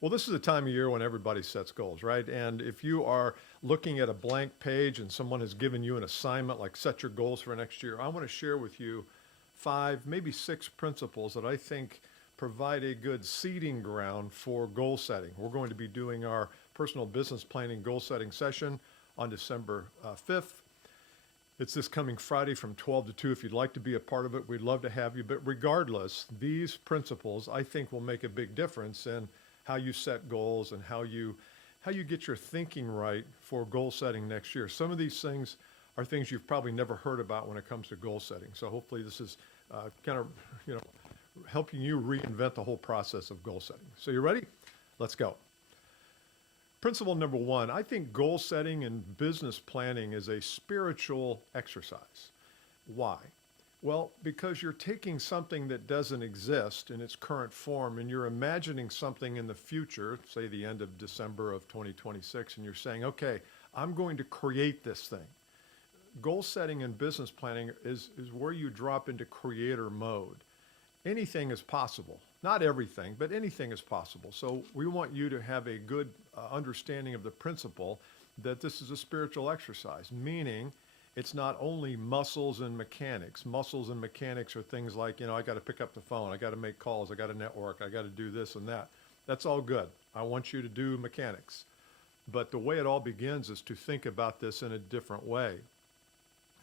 Well, this is a time of year when everybody sets goals, right? And if you are looking at a blank page and someone has given you an assignment like set your goals for next year, I want to share with you 5, maybe 6 principles that I think provide a good seeding ground for goal setting. We're going to be doing our personal business planning goal setting session on December 5th. It's this coming Friday from 12 to 2. If you'd like to be a part of it, we'd love to have you. But regardless, these principles I think will make a big difference in how you set goals and how you get your thinking right for goal setting next year. Some of these things are things you've probably never heard about when it comes to goal setting. So hopefully this is kind of, helping you reinvent the whole process of goal setting. So you ready? Let's go. Principle number 1, I think goal setting and business planning is a spiritual exercise. Why? Well, because you're taking something that doesn't exist in its current form and you're imagining something in the future, say the end of December of 2026, and you're saying, okay, I'm going to create this thing. Goal setting and business planning is where you drop into creator mode. Anything is possible. Not everything, but anything is possible. So we want you to have a good understanding of the principle that this is a spiritual exercise, meaning it's not only muscles and mechanics. Muscles and mechanics are things like, I got to pick up the phone, I got to make calls, I got to network, I got to do this and that. That's all good. I want you to do mechanics. But the way it all begins is to think about this in a different way.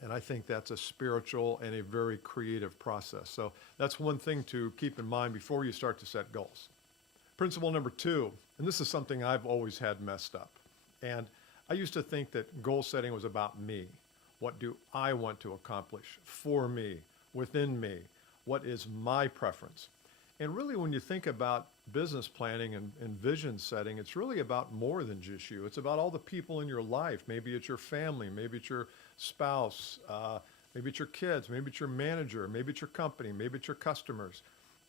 And I think that's a spiritual and a very creative process. So that's one thing to keep in mind before you start to set goals. Principle number 2, and this is something I've always had messed up. And I used to think that goal setting was about me. What do I want to accomplish for me, within me? What is my preference? And really, when you think about business planning and vision setting, it's really about more than just you. It's about all the people in your life. Maybe it's your family, maybe it's your spouse, maybe it's your kids, maybe it's your manager, maybe it's your company, maybe it's your customers.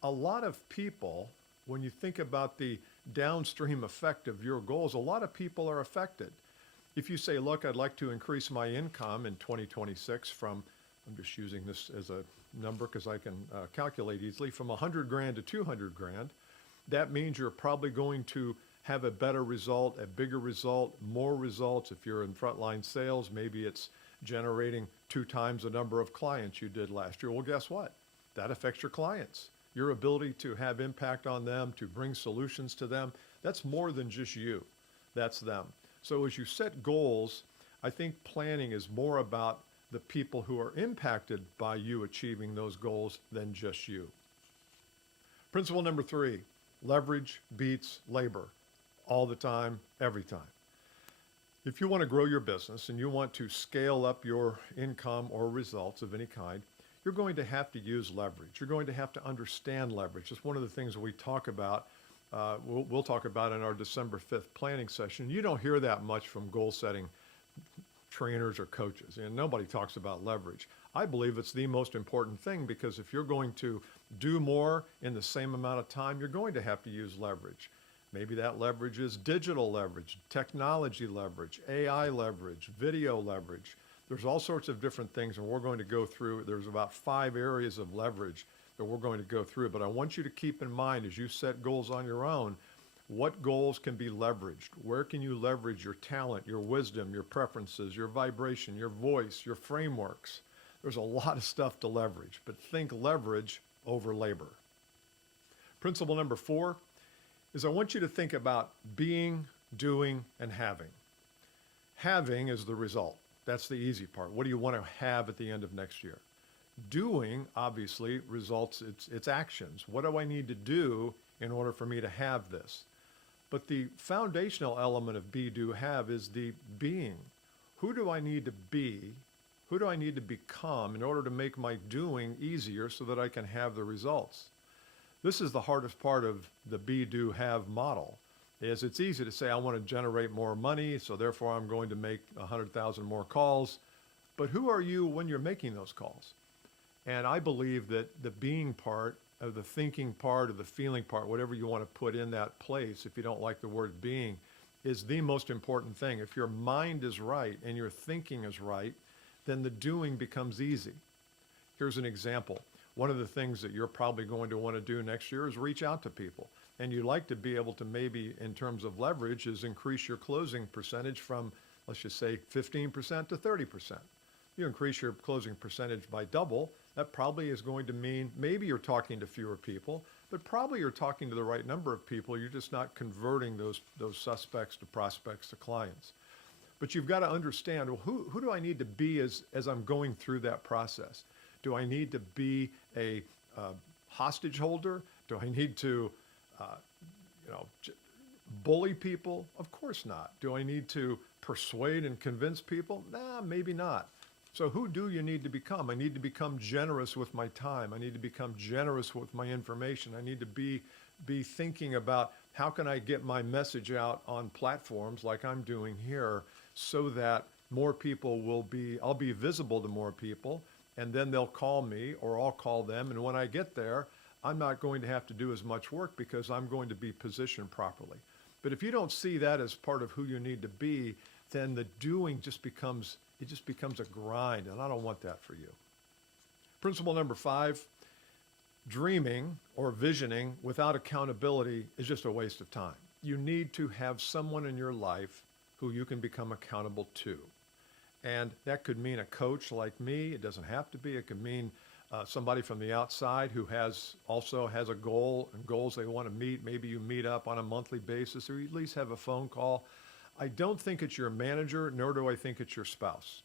A lot of people, when you think about the downstream effect of your goals, a lot of people are affected. If you say, look, I'd like to increase my income in 2026 from, I'm just using this as a number because I can calculate easily, from 100 grand to 200 grand, that means you're probably going to have a better result, a bigger result, more results. If you're in frontline sales, maybe it's generating 2 times the number of clients you did last year. Well, guess what? That affects your clients. Your ability to have impact on them, to bring solutions to them, that's more than just you. That's them. So as you set goals, I think planning is more about the people who are impacted by you achieving those goals than just you. Principle number 3, leverage beats labor all the time, every time. If you want to grow your business and you want to scale up your income or results of any kind, you're going to have to use leverage. You're going to have to understand leverage. It's one of the things we talk about. We'll talk about in our December 5th planning session. You don't hear that much from goal setting trainers or coaches. And nobody talks about leverage. I believe it's the most important thing because if you're going to do more in the same amount of time, you're going to have to use leverage. Maybe that leverage is digital leverage, technology leverage, AI leverage, video leverage. There's all sorts of different things, and we're going to go through. There's about 5 areas of leverage that we're going to go through. But I want you to keep in mind as you set goals on your own, what goals can be leveraged? Where can you leverage your talent, your wisdom, your preferences, your vibration, your voice, your frameworks? There's a lot of stuff to leverage, but think leverage over labor. Principle number 4 is I want you to think about being, doing, and having. Having is the result. That's the easy part. What do you want to have at the end of next year? Doing, obviously, results, it's actions. What do I need to do in order for me to have this? But the foundational element of be, do, have is the being. Who do I need to be? Who do I need to become in order to make my doing easier so that I can have the results? This is the hardest part of the be, do, have model. Is it's easy to say I want to generate more money, so therefore I'm going to make 100,000 more calls. But who are you when you're making those calls? And I believe that the being part, of the thinking part, of the feeling part, whatever you want to put in that place, if you don't like the word being, is the most important thing. If your mind is right and your thinking is right, then the doing becomes easy. Here's an example. One of the things that you're probably going to want to do next year is reach out to people. And you'd like to be able to maybe, in terms of leverage, is increase your closing percentage from, let's just say, 15% to 30%. You increase your closing percentage by double, that probably is going to mean maybe you're talking to fewer people, but probably you're talking to the right number of people. You're just not converting those suspects to prospects to clients. But you've got to understand, well, who do I need to be as I'm going through that process? Do I need to be a hostage holder? Do I need to, bully people? Of course not. Do I need to persuade and convince people? Nah, maybe not. So who do you need to become? I need to become generous with my time. I need to become generous with my information. I need to be thinking about how can I get my message out on platforms like I'm doing here so that more people I'll be visible to more people, and then they'll call me or I'll call them. And when I get there, I'm not going to have to do as much work because I'm going to be positioned properly. But if you don't see that as part of who you need to be, then the doing just becomes a grind, and I don't want that for you. Principle number 5, dreaming or visioning without accountability is just a waste of time. You need to have someone in your life who you can become accountable to. And that could mean a coach like me. It doesn't have to be. It could mean somebody from the outside who also has a goal and goals they want to meet. Maybe you meet up on a monthly basis or you at least have a phone call. I don't think it's your manager, nor do I think it's your spouse,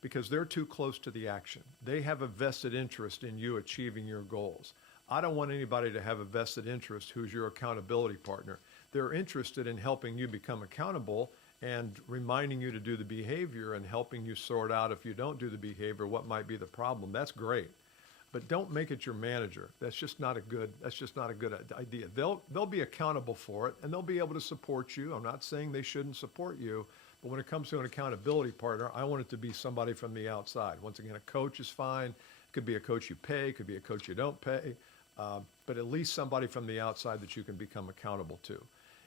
because they're too close to the action. They have a vested interest in you achieving your goals. I don't want anybody to have a vested interest who's your accountability partner. They're interested in helping you become accountable and reminding you to do the behavior and helping you sort out, if you don't do the behavior, what might be the problem. That's great. But don't make it your manager. That's just not a good idea. They'll be accountable for it and they'll be able to support you. I'm not saying they shouldn't support you, but when it comes to an accountability partner, I want it to be somebody from the outside. Once again, a coach is fine. It could be a coach you pay, could be a coach you don't pay, but at least somebody from the outside that you can become accountable to.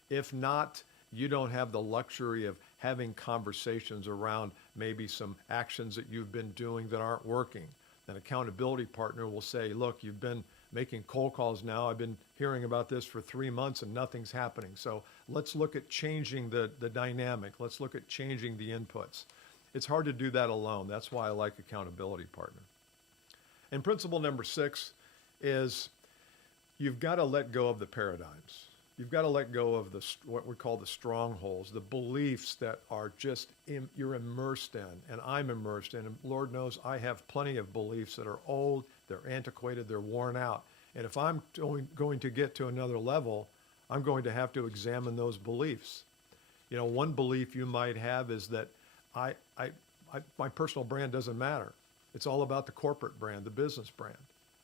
If not, you don't have the luxury of having conversations around maybe some actions that you've been doing that aren't working. An accountability partner will say, look, you've been making cold calls now. I've been hearing about this for 3 months and nothing's happening. So let's look at changing the dynamic. Let's look at changing the inputs. It's hard to do that alone. That's why I like accountability partner. And principle number 6 is you've got to let go of the paradigms. You've got to let go of what we call the strongholds, the beliefs that are just you're immersed in, and I'm immersed in. And Lord knows I have plenty of beliefs that are old, they're antiquated, they're worn out. And if I'm going to get to another level, I'm going to have to examine those beliefs. You know, one belief you might have is that my personal brand doesn't matter. It's all about the corporate brand, the business brand.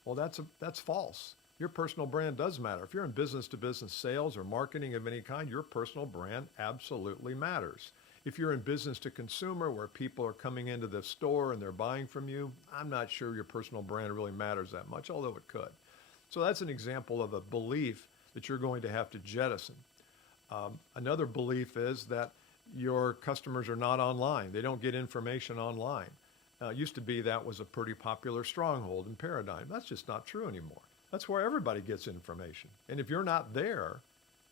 Well, that's false. Your personal brand does matter. If you're in business-to-business sales or marketing of any kind, your personal brand absolutely matters. If you're in business-to-consumer where people are coming into the store and they're buying from you, I'm not sure your personal brand really matters that much, although it could. So that's an example of a belief that you're going to have to jettison. Another belief is that your customers are not online. They don't get information online. It used to be that was a pretty popular stronghold and paradigm. That's just not true anymore. That's where everybody gets information. And if you're not there,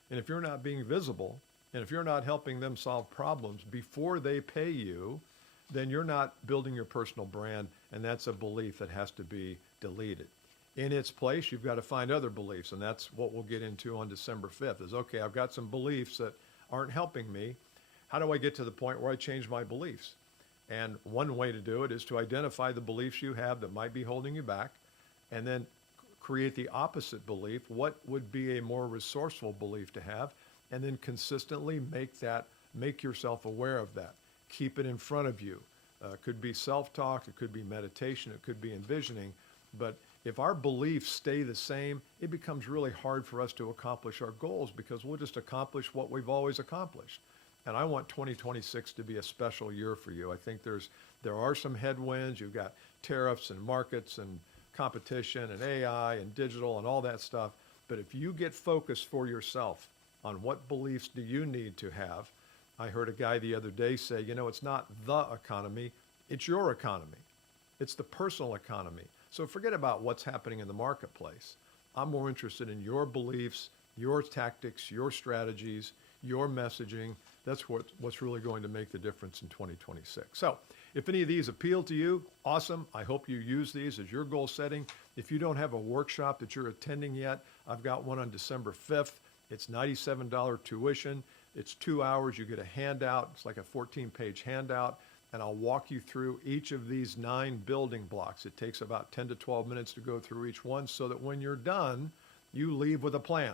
and if you're not being visible, and if you're not helping them solve problems before they pay you, then you're not building your personal brand, and that's a belief that has to be deleted. In its place, you've got to find other beliefs, and that's what we'll get into on December 5th is, okay, I've got some beliefs that aren't helping me. How do I get to the point where I change my beliefs? And one way to do it is to identify the beliefs you have that might be holding you back, and then create the opposite belief. What would be a more resourceful belief to have? And then consistently make yourself aware of that. Keep it in front of you. It could be self-talk, it could be meditation, it could be envisioning. But if our beliefs stay the same, it becomes really hard for us to accomplish our goals because we'll just accomplish what we've always accomplished. And I want 2026 to be a special year for you. I think there are some headwinds. You've got tariffs and markets and competition and AI and digital and all that stuff. But if you get focused for yourself on what beliefs do you need to have, I heard a guy the other day say, you know, it's not the economy, it's your economy. It's the personal economy. So forget about what's happening in the marketplace. I'm more interested in your beliefs, your tactics, your strategies, your messaging. That's what's really going to make the difference in 2026. So if any of these appeal to you, awesome. I hope you use these as your goal setting. If you don't have a workshop that you're attending yet, I've got one on December 5th. It's $97 tuition. It's 2 hours. You get a handout. It's like a 14-page handout. And I'll walk you through each of these 9 building blocks. It takes about 10 to 12 minutes to go through each one so that when you're done, you leave with a plan.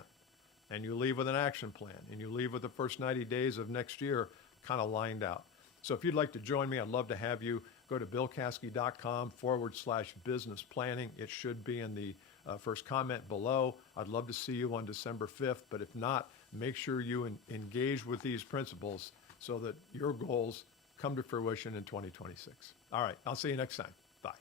And you leave with an action plan, and you leave with the first 90 days of next year kind of lined out. So if you'd like to join me, I'd love to have you. Go to billcaskey.com/business planning. It should be in the first comment below. I'd love to see you on December 5th, but if not, make sure you engage with these principles so that your goals come to fruition in 2026. All right, I'll see you next time. Bye.